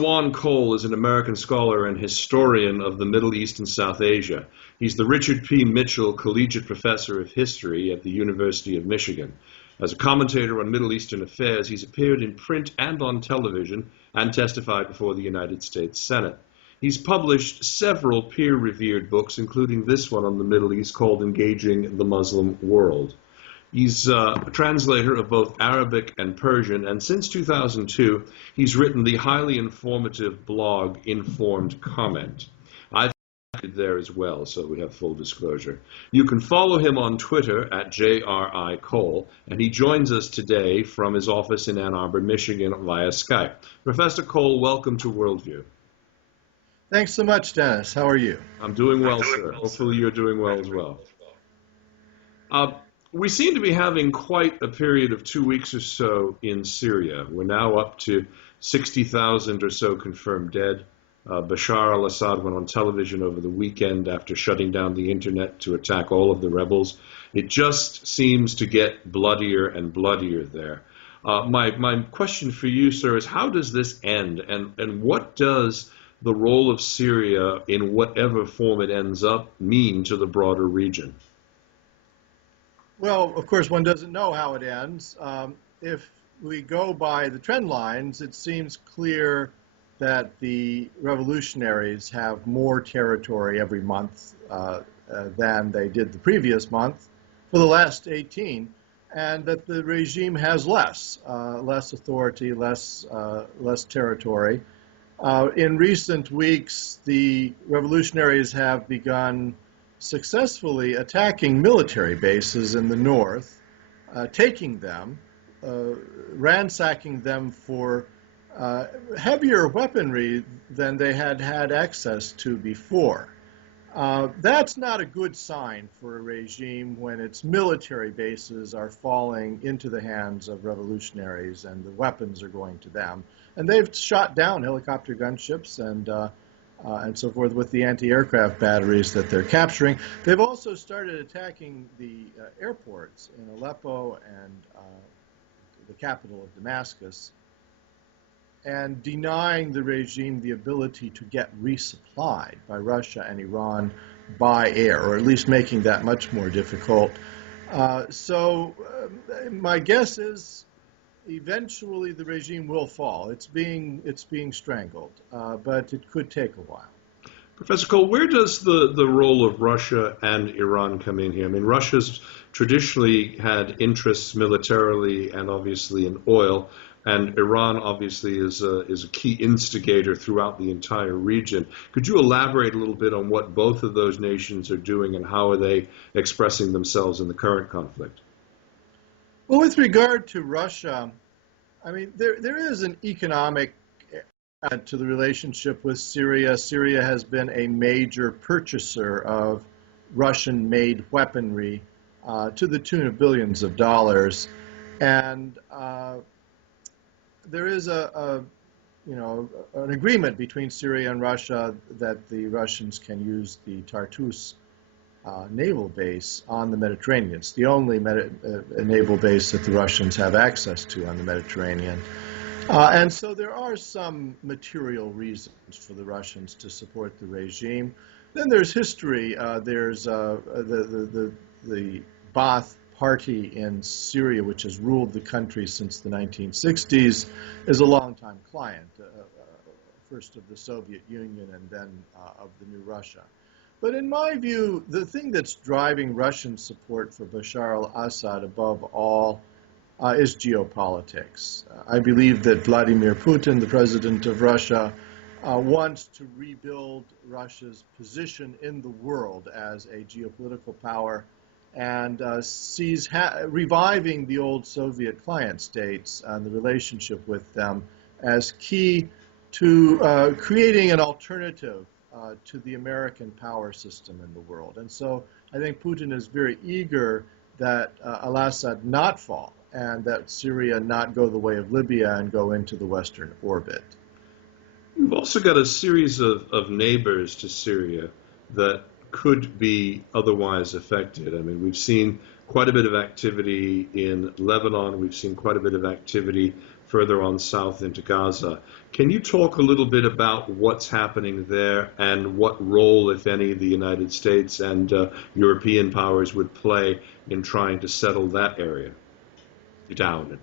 Juan Cole is an American scholar and historian of the Middle East and South Asia. He's the Richard P. Mitchell Collegiate Professor of History at the University of Michigan. As a commentator on Middle Eastern affairs, he's appeared in print and on television and testified before the United States Senate. He's published several peer-reviewed books, including this one on the Middle East called Engaging the Muslim World. He's a translator of both Arabic and Persian, and since 2002, he's written the highly informative blog Informed Comment. I've been there as well, so we have full disclosure. You can follow him on Twitter at JRI Cole, and he joins us today from his office in Ann Arbor, Michigan via Skype. Professor Cole, welcome to Worldview. Thanks so much, Dennis. How are you? I'm doing well, sir. Hopefully you're doing well as well. We seem to be having quite a period of 2 weeks or so in Syria. We're now up to 60,000 or so confirmed dead. Bashar al-Assad went on television over the weekend after shutting down the internet to attack all of the rebels. It just seems to get bloodier and bloodier there. My question for you, sir, is how does this end, and what does the role of Syria, in whatever form it ends up, mean to the broader region? Well, of course, one doesn't know how it ends. If we go by the trend lines, it seems clear that the revolutionaries have more territory every month than they did the previous month for the last 18, and that the regime has less authority, less territory. In recent weeks, the revolutionaries have begun successfully attacking military bases in the north, taking them, ransacking them for heavier weaponry than they had had access to before. That's not a good sign for a regime when its military bases are falling into the hands of revolutionaries and the weapons are going to them. And they've shot down helicopter gunships and so forth with the anti-aircraft batteries that they're capturing. They've also started attacking the airports in Aleppo and the capital of Damascus, and denying the regime the ability to get resupplied by Russia and Iran by air, or at least making that much more difficult. So my guess is eventually the regime will fall. It's being strangled, but it could take a while. Professor Cole, where does the role of Russia and Iran come in here? I mean, Russia's traditionally had interests militarily and obviously in oil, and Iran obviously is a key instigator throughout the entire region. Could you elaborate a little bit on what both of those nations are doing and how are they expressing themselves in the current conflict? Well, with regard to Russia, I mean, there is an economic element to the relationship with Syria. Syria has been a major purchaser of Russian-made weaponry to the tune of billions of dollars, and there is an agreement between Syria and Russia that the Russians can use the Tartus naval base on the Mediterranean. It's the only naval base that the Russians have access to on the Mediterranean. And so there are some material reasons for the Russians to support the regime. Then there's history. There's the Ba'ath Party in Syria, which has ruled the country since the 1960s, is a longtime client, first of the Soviet Union and then of the new Russia. But in my view, the thing that's driving Russian support for Bashar al-Assad above all is geopolitics. I believe that Vladimir Putin, the president of Russia, wants to rebuild Russia's position in the world as a geopolitical power and sees reviving the old Soviet client states and the relationship with them as key to creating an alternative to the American power system in the world. And so I think Putin is very eager that al-Assad not fall and that Syria not go the way of Libya and go into the Western orbit. We've also got a series of neighbors to Syria that could be otherwise affected. I mean, we've seen quite a bit of activity in Lebanon. We've seen quite a bit of activity further on south into Gaza. Can you talk a little bit about what's happening there and what role, if any, the United States and European powers would play in trying to settle that area down?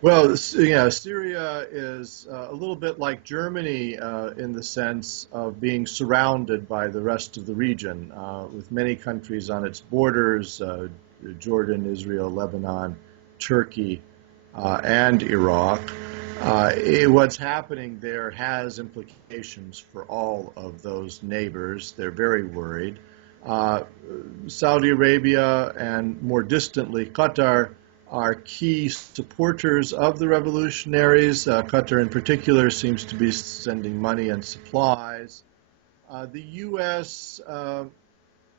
Well, yeah, Syria is a little bit like Germany in the sense of being surrounded by the rest of the region, with many countries on its borders, Jordan, Israel, Lebanon, Turkey, and Iraq. What's happening there has implications for all of those neighbors. They're very worried. Saudi Arabia and more distantly Qatar are key supporters of the revolutionaries. Qatar in particular seems to be sending money and supplies. The U.S.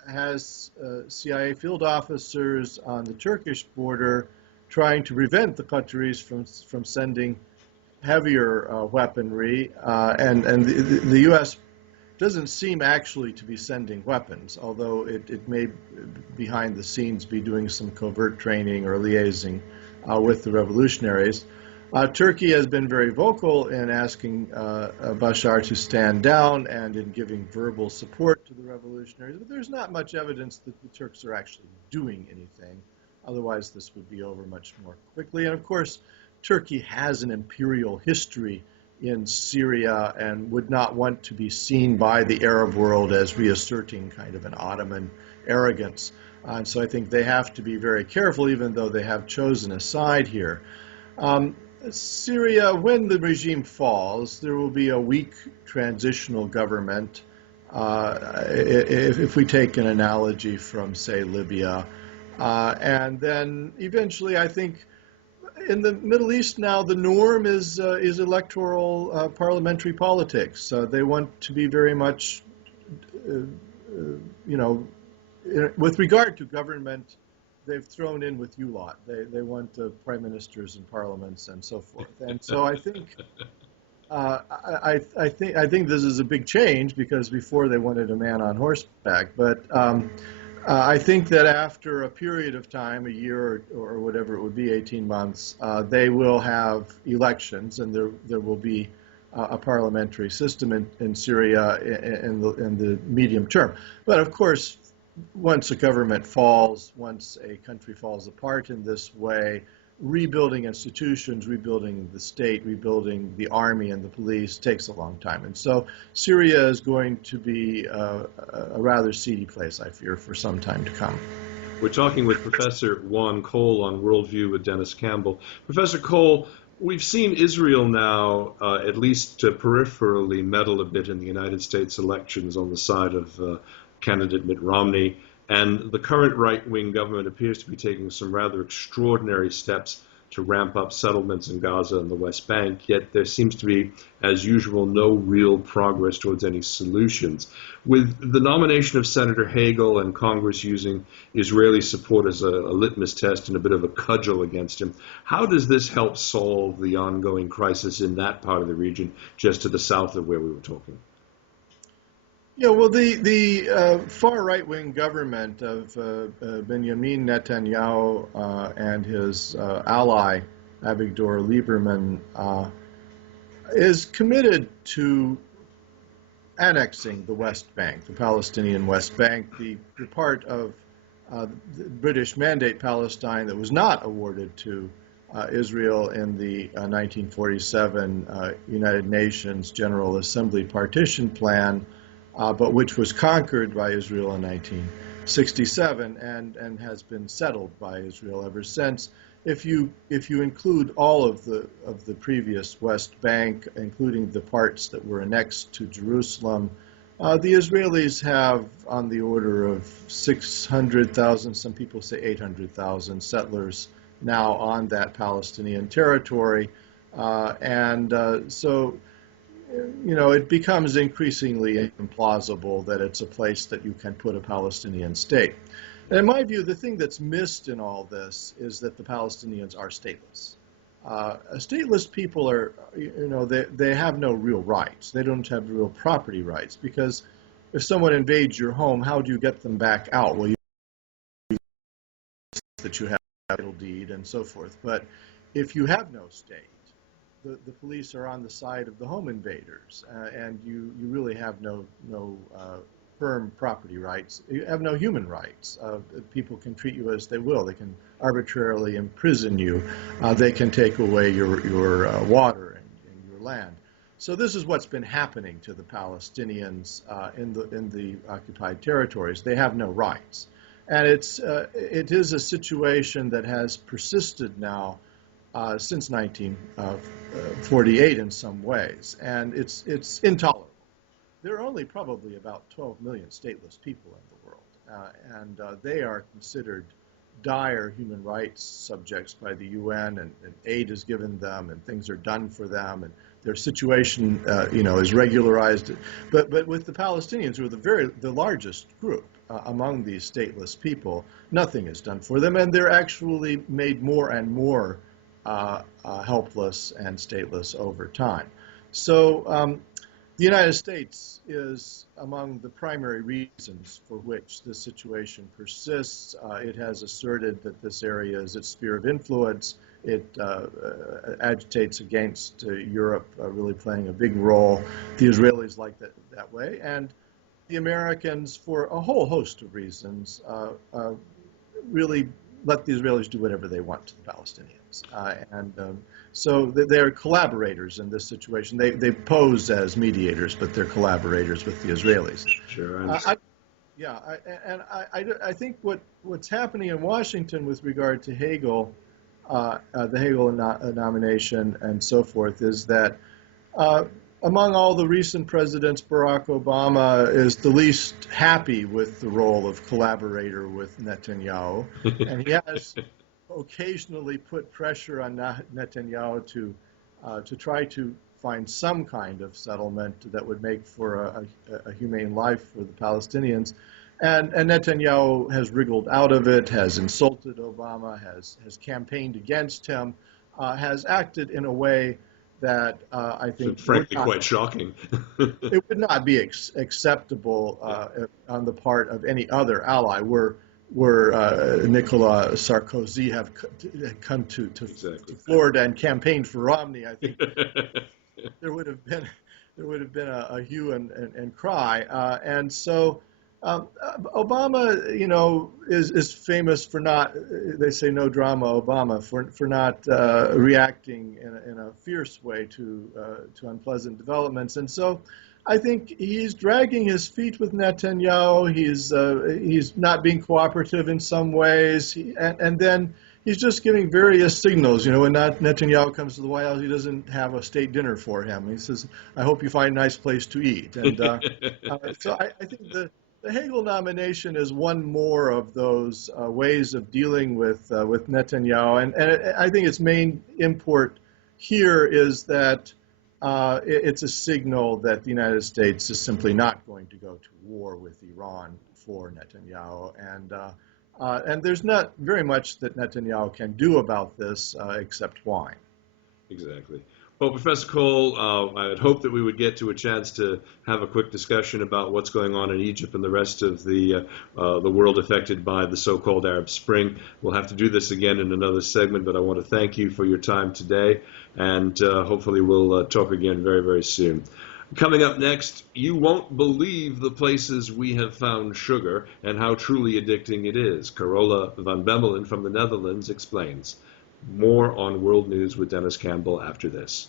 Has CIA field officers on the Turkish border trying to prevent the Qataris from sending heavier weaponry, and the U.S. doesn't seem actually to be sending weapons, although it may behind the scenes be doing some covert training or liaising with the revolutionaries. Turkey has been very vocal in asking Bashar to stand down and in giving verbal support to the revolutionaries, but there's not much evidence that the Turks are actually doing anything. Otherwise, this would be over much more quickly. And of course, Turkey has an imperial history in Syria and would not want to be seen by the Arab world as reasserting kind of an Ottoman arrogance. And so I think they have to be very careful, even though they have chosen a side here. Syria, when the regime falls, there will be a weak transitional government. If we take an analogy from, say, Libya, and then eventually, I think, in the Middle East now, the norm is electoral parliamentary politics. They want to be very much, with regard to government, they've thrown in with you lot. They want prime ministers and parliaments and so forth. And so I think I think this is a big change, because before they wanted a man on horseback. But I think that after a period of time, a year or whatever it would be, 18 months, they will have elections, and there will be a parliamentary system in Syria in the medium term. But of course, once a government falls, once a country falls apart in this way, rebuilding institutions, rebuilding the state, rebuilding the army and the police takes a long time. And so Syria is going to be a rather seedy place, I fear, for some time to come. We're talking with Professor Juan Cole on Worldview with Denis Campbell. Professor Cole, we've seen Israel now, at least peripherally, meddle a bit in the United States elections on the side of candidate Mitt Romney, and the current right-wing government appears to be taking some rather extraordinary steps to ramp up settlements in Gaza and the West Bank, yet there seems to be, as usual, no real progress towards any solutions. With the nomination of Senator Hagel and Congress using Israeli support as a litmus test and a bit of a cudgel against him, how does this help solve the ongoing crisis in that part of the region, just to the south of where we were talking? Yeah, well, the far right-wing government of Benjamin Netanyahu and his ally Avigdor Lieberman is committed to annexing the West Bank, the Palestinian West Bank, the part of the British Mandate Palestine that was not awarded to Israel in the 1947 United Nations General Assembly partition plan, but which was conquered by Israel in 1967 and has been settled by Israel ever since. If you include all of the previous West Bank, including the parts that were annexed to Jerusalem, the Israelis have on the order of 600,000, some people say 800,000 settlers now on that Palestinian territory, so it becomes increasingly implausible that it's a place that you can put a Palestinian state. And in my view, the thing that's missed in all this is that the Palestinians are stateless. Stateless people are, they have no real rights. They don't have real property rights, because if someone invades your home, how do you get them back out? Well, that you have a title deed and so forth. But if you have no state, the police are on the side of the home invaders, and you really have no firm property rights. You have no human rights. People can treat you as they will. They can arbitrarily imprison you. They can take away your water and your land. So this is what's been happening to the Palestinians in the occupied territories. They have no rights, and it is a situation that has persisted now since 1948 in some ways, and it's intolerable. There are only probably about 12 million stateless people in the world, and they are considered dire human rights subjects by the UN, and aid is given them, and things are done for them, and their situation, is regularized. But with the Palestinians, who are the largest group among these stateless people, nothing is done for them, and they're actually made more and more helpless and stateless over time. So the United States is among the primary reasons for which this situation persists. It has asserted that this area is its sphere of influence. It agitates against Europe really playing a big role. The Israelis like that way. And the Americans, for a whole host of reasons, really let the Israelis do whatever they want to the Palestinians. So they're collaborators in this situation. They pose as mediators, but they're collaborators with the Israelis. Sure. I think what's happening in Washington with regard to Hagel, the Hagel nomination and so forth, is that among all the recent presidents, Barack Obama is the least happy with the role of collaborator with Netanyahu, and he has occasionally put pressure on Netanyahu to try to find some kind of settlement that would make for a humane life for the Palestinians. And Netanyahu has wriggled out of it, has insulted Obama, has campaigned against him, has acted in a way that I think frankly quite shocking. It would not be acceptable on the part of any other ally. Were Nicolas Sarkozy have come to Florida and campaigned for Romney, I think there would have been a hue and cry. And so Obama, is famous for not, they say no drama Obama, for not reacting in a fierce way to unpleasant developments. And so I think he's dragging his feet with Netanyahu. He's not being cooperative in some ways, and then he's just giving various signals. When Netanyahu comes to the White House, he doesn't have a state dinner for him. He says, "I hope you find a nice place to eat." And so I think the Hagel nomination is one more of those ways of dealing with Netanyahu, and I think its main import here is that it's a signal that the United States is simply not going to go to war with Iran for Netanyahu, and there's not very much that Netanyahu can do about this except whine. Exactly. Well, Professor Cole, I had hoped that we would get to a chance to have a quick discussion about what's going on in Egypt and the rest of the world affected by the so-called Arab Spring. We'll have to do this again in another segment, but I want to thank you for your time today, and hopefully we'll talk again very, very soon. Coming up next, you won't believe the places we have found sugar and how truly addicting it is. Carola van Bemmelen from the Netherlands explains. More on World News with Denis Campbell after this.